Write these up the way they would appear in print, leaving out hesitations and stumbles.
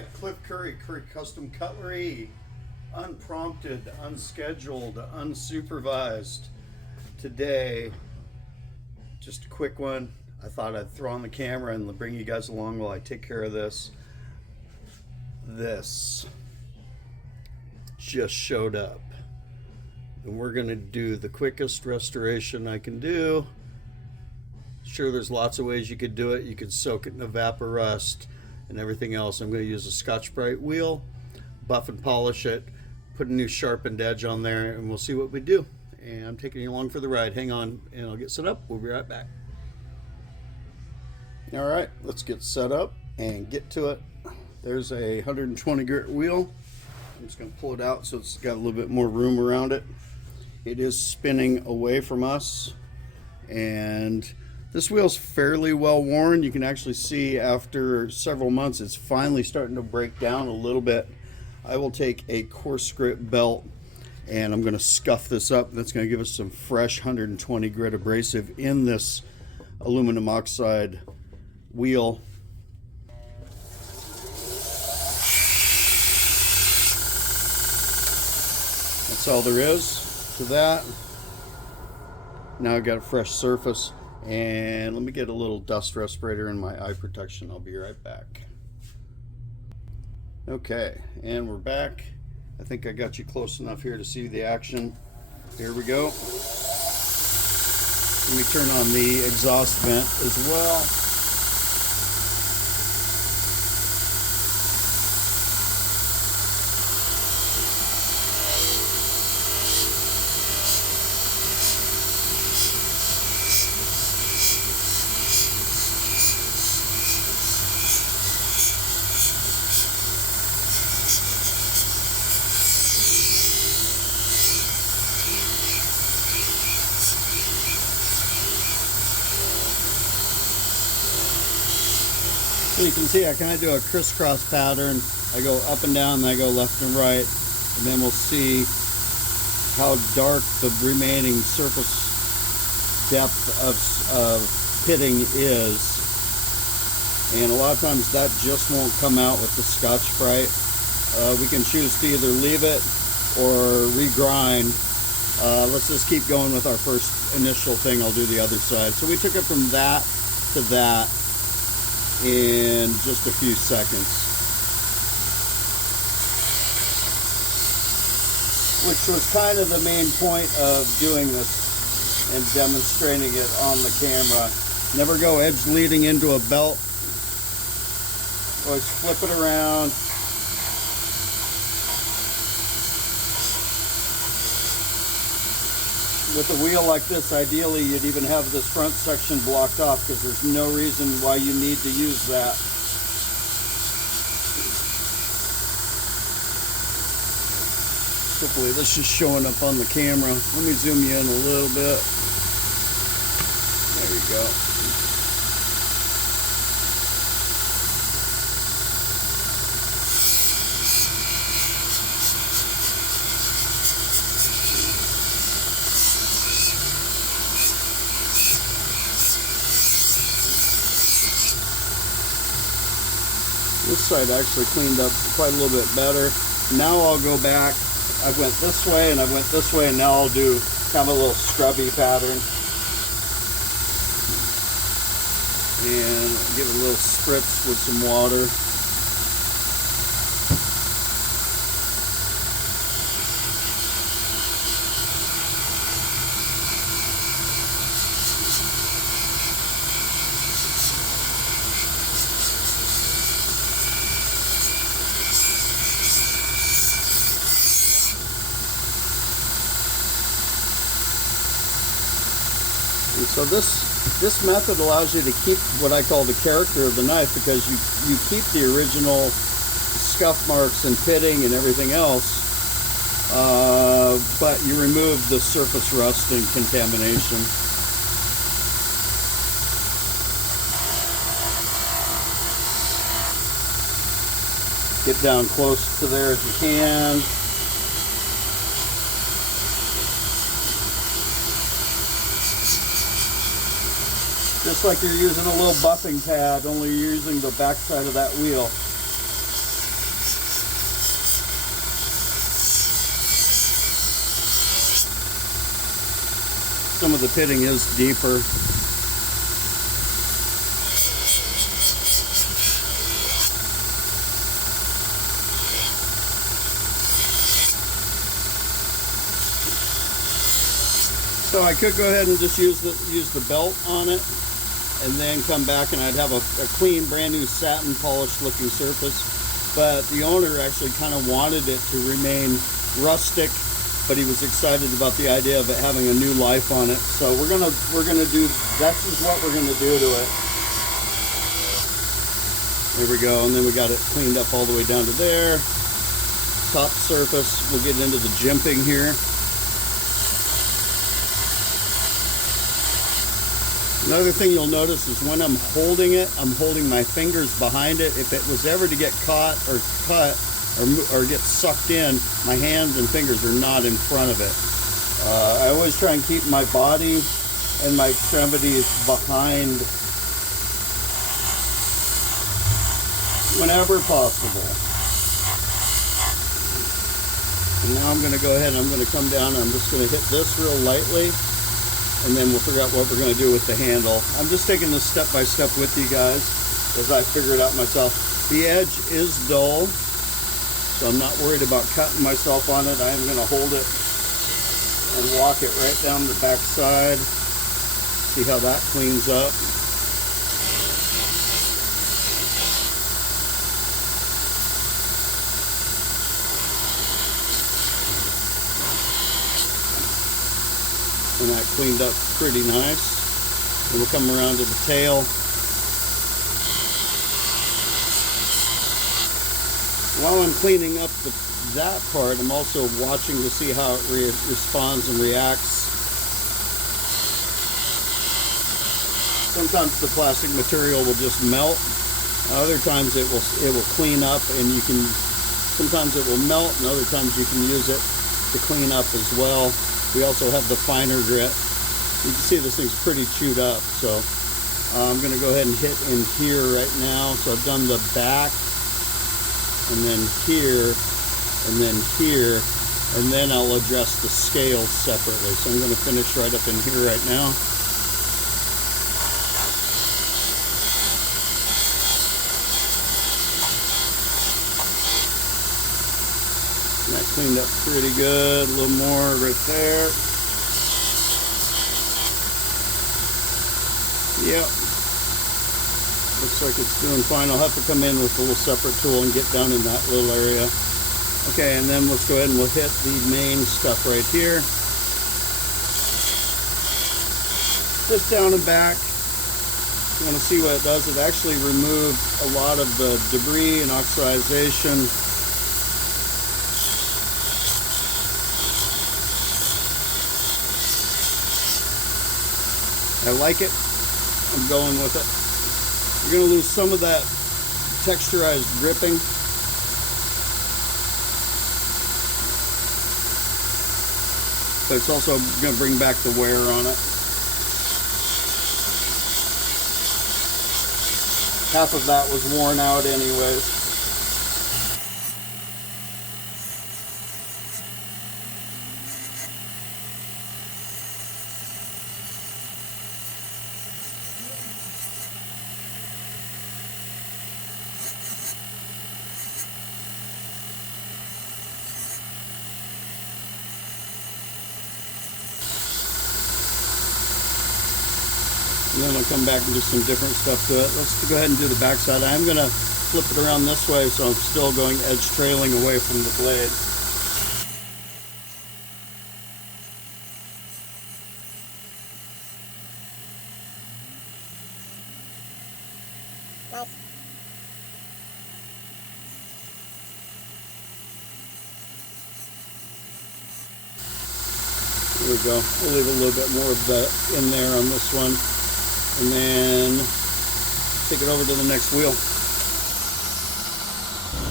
Alright, Cliff Curry, Curry Custom Cutlery. Unprompted, unscheduled, unsupervised. Today, just a quick one. I thought I'd throw on the camera and bring you guys along while I take care of this. This just showed up. And we're going to do the quickest restoration I can do. Sure, there's lots of ways you could do it. You could soak it in Evaporust and everything else. I'm going to use a Scotch-Brite wheel, buff and polish it, put a new sharpened edge on there, and we'll see what we do. And I'm taking you along for the ride. Hang on, and I'll get set up. We'll be right back. All right, let's get set up and get to it. There's a 120 grit wheel. I'm just going to pull it out so it's got a little bit more room around it. It is spinning away from us, and this wheel's fairly well worn. You can actually see after several months it's finally starting to break down a little bit. I will take a coarse grit belt and I'm going to scuff this up. That's going to give us some fresh 120 grit abrasive in this aluminum oxide wheel. That's all there is to that. Now I've got a fresh surface. And let me get a little dust respirator in my eye protection. I'll be right back. Okay, and we're back. I think I got you close enough here to see the action. Here we go. Let me turn on the exhaust vent as well. So you can see I kind of do a crisscross pattern. I go up and down, then I go left and right, and then we'll see how dark the remaining surface depth of pitting is. And a lot of times that just won't come out with the Scotch-Brite. We can choose to either leave it or regrind. Let's just keep going with our first initial thing. I'll do the other side. So we took it from that to that in just a few seconds, which was kind of the main point of doing this and demonstrating it on the camera. Never go edge leading into a belt. Always flip it around. With a wheel like this, ideally you'd even have this front section blocked off because there's no reason why you need to use that. Hopefully this is showing up on the camera. Let me zoom you in a little bit. There we go. This side actually cleaned up quite a little bit better. Now I'll go back. I went this way and I went this way, and now I'll do kind of a little scrubby pattern. And give it a little spritz with some water. And so this method allows you to keep what I call the character of the knife, because you keep the original scuff marks and pitting and everything else, but you remove the surface rust and contamination. Get down close to there as you can. Just like you're using a little buffing pad, only you're using the back side of that wheel. some of the pitting is deeper. So I could go ahead and just use the belt on it, and then come back and I'd have a clean, brand new satin polished looking surface. But the owner actually kind of wanted it to remain rustic, but he was excited about the idea of it having a new life on it. So we're gonna do, that's just what we're gonna do to it. There we go, and then we got it cleaned up all the way down to there. Top surface, we'll get into the jimping here. Another thing you'll notice is when I'm holding it, I'm holding my fingers behind it. If it was ever to get caught or cut or get sucked in, my hands and fingers are not in front of it. I always try and keep my body and my extremities behind whenever possible. And now I'm going to go ahead and I'm going to come down and I'm just going to hit this real lightly. And then we'll figure out what we're going to do with the handle. I'm just taking this step by step with you guys as I figure it out myself. The edge is dull, so I'm not worried about cutting myself on it. I'm going to hold it and walk it right down the back side. See how that cleans up. And that cleaned up pretty nice. And we'll come around to the tail. While I'm cleaning up that part, I'm also watching to see how it responds and reacts. Sometimes the plastic material will just melt. Other times it will clean up, and you can. Sometimes it will melt, and other times you can use it to clean up as well. We also have the finer grit. You can see this thing's pretty chewed up, so I'm going to go ahead and hit in here right now. So I've done the back, and then here, and then here, and then I'll address the scales separately. So I'm going to finish right up in here right now. That cleaned up pretty good. A little more right there. Yep. Looks like it's doing fine. I'll have to come in with a little separate tool and get down in that little area. Okay, and then let's go ahead and we'll hit the main stuff right here. Just down and back. You want to see what it does. It actually removed a lot of the debris and oxidization. I like it. I'm going with it. You're going to lose some of that texturized gripping. But it's also going to bring back the wear on it. Half of that was worn out anyways. And then I'll come back and do some different stuff to it. Let's go ahead and do the back side. I'm going to flip it around this way so I'm still going edge trailing away from the blade. Nice. There we go. We'll leave a little bit more of that in there on this one. And then take it over to the next wheel.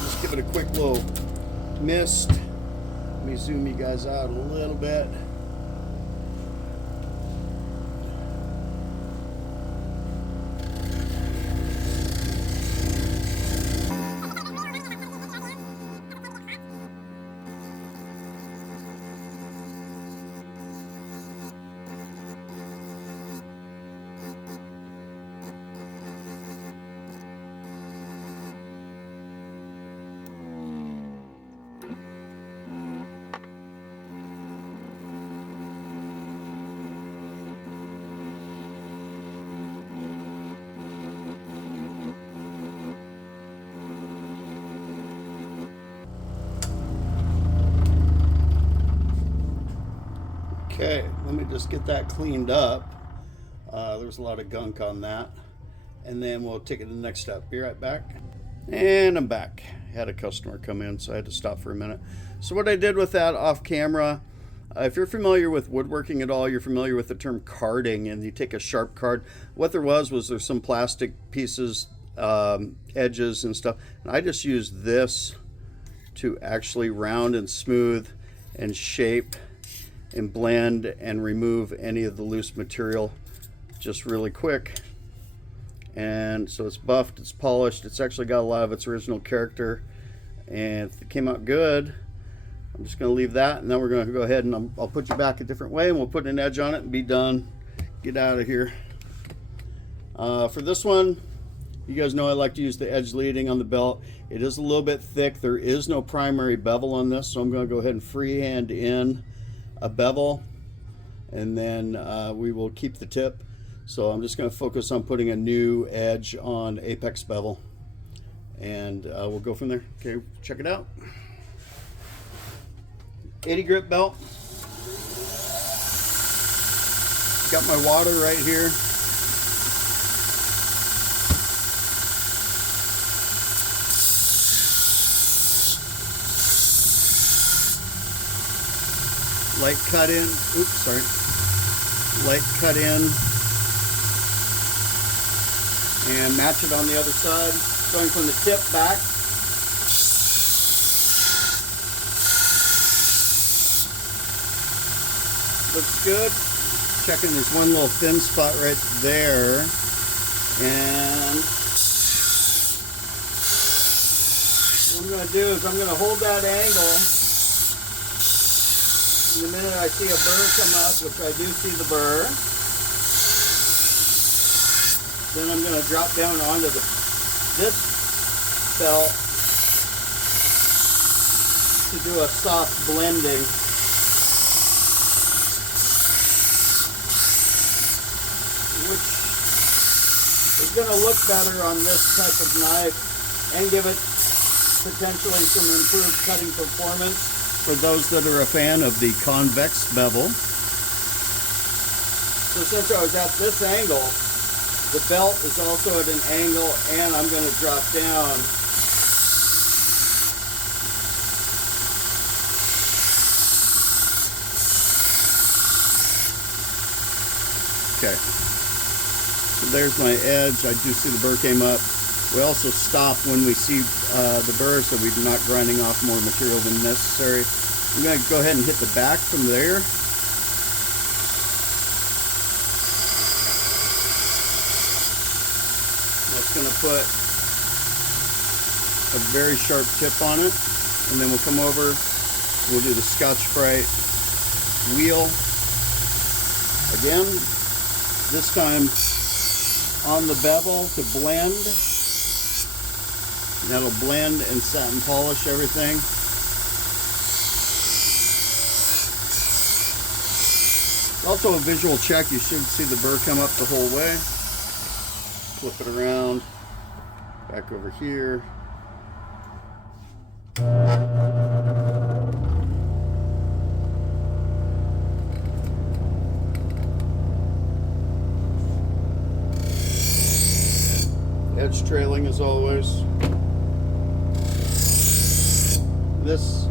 Just give it a quick little mist. Let me zoom you guys out a little bit. Okay, let me just get that cleaned up. There's a lot of gunk on that. And then we'll take it to the next step. Be right back. And I'm back. Had a customer come in, so I had to stop for a minute. So what I did with that off camera, if you're familiar with woodworking at all, you're familiar with the term carding, and you take a sharp card. What there was there's some plastic pieces, edges and stuff. And I just used this to actually round and smooth and shape and blend and remove any of the loose material just really quick. And so it's buffed, it's polished, it's actually got a lot of its original character, and if it came out good, I'm just going to leave that, and then we're going to go ahead and I'll put you back a different way, and we'll put an edge on it and be done. Get out of here. For this one, you guys know I like to use the edge leading on the belt. It is a little bit thick. There is no primary bevel on this, so I'm going to go ahead and freehand in a bevel, and then we will keep the tip. So I'm just going to focus on putting a new edge on apex bevel, and we'll go from there. Okay, check it out. 80 grit belt. Got my water right here. Light cut in. Oops, sorry. Light cut in. And match it on the other side, going from the tip back. Looks good. Checking, there's one little thin spot right there. And what I'm going to do is I'm going to hold that angle. And the minute I see a burr come up, which I do see the burr, then I'm going to drop down onto this belt to do a soft blending. Which is going to look better on this type of knife and give it potentially some improved cutting performance for those that are a fan of the convex bevel. So since I was at this angle, the belt is also at an angle, and I'm going to drop down. Okay. So there's my edge. I do see the burr came up. We also stop when we see the burr, so we're not grinding off more material than necessary. I'm going to go ahead and hit the back from there. That's going to put a very sharp tip on it, and then we'll come over, we'll do the Scotch-Brite wheel again, this time on the bevel to blend. That'll blend and satin polish everything. Also a visual check, you should see the burr come up the whole way. Flip it around, back over here. Edge trailing as always. This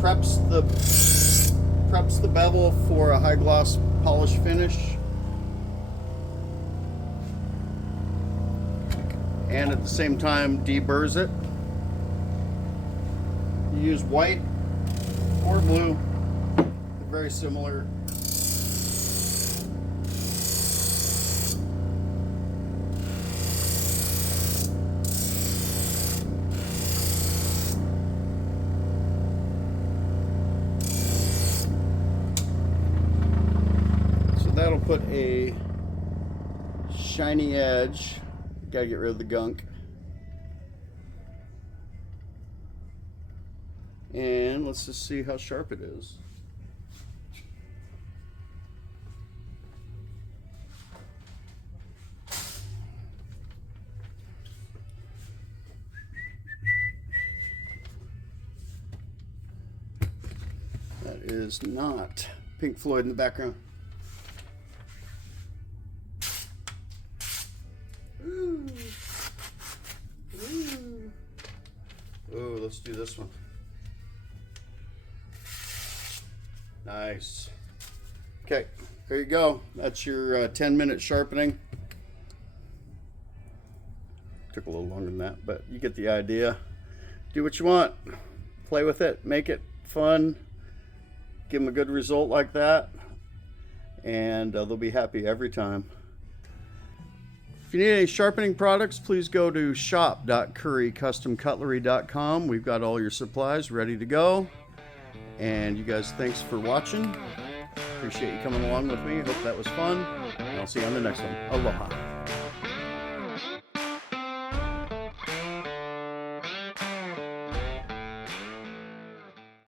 preps the bevel for a high gloss polish finish, and at the same time deburrs it. You use white or blue, they're very similar. That'll put a shiny edge. Gotta get rid of the gunk. And let's just see how sharp it is. That is not Pink Floyd in the background. Ooh. Ooh. Oh, let's do this one. Nice. Okay, there you go. That's your 10-minute sharpening. Took a little longer than that, but you get the idea. Do what you want. Play with it. Make it fun. Give them a good result like that, and they'll be happy every time. If you need any sharpening products, please go to shop.currycustomcutlery.com. We've got all your supplies ready to go. And you guys, thanks for watching. Appreciate you coming along with me. Hope that was fun. And I'll see you on the next one. Aloha.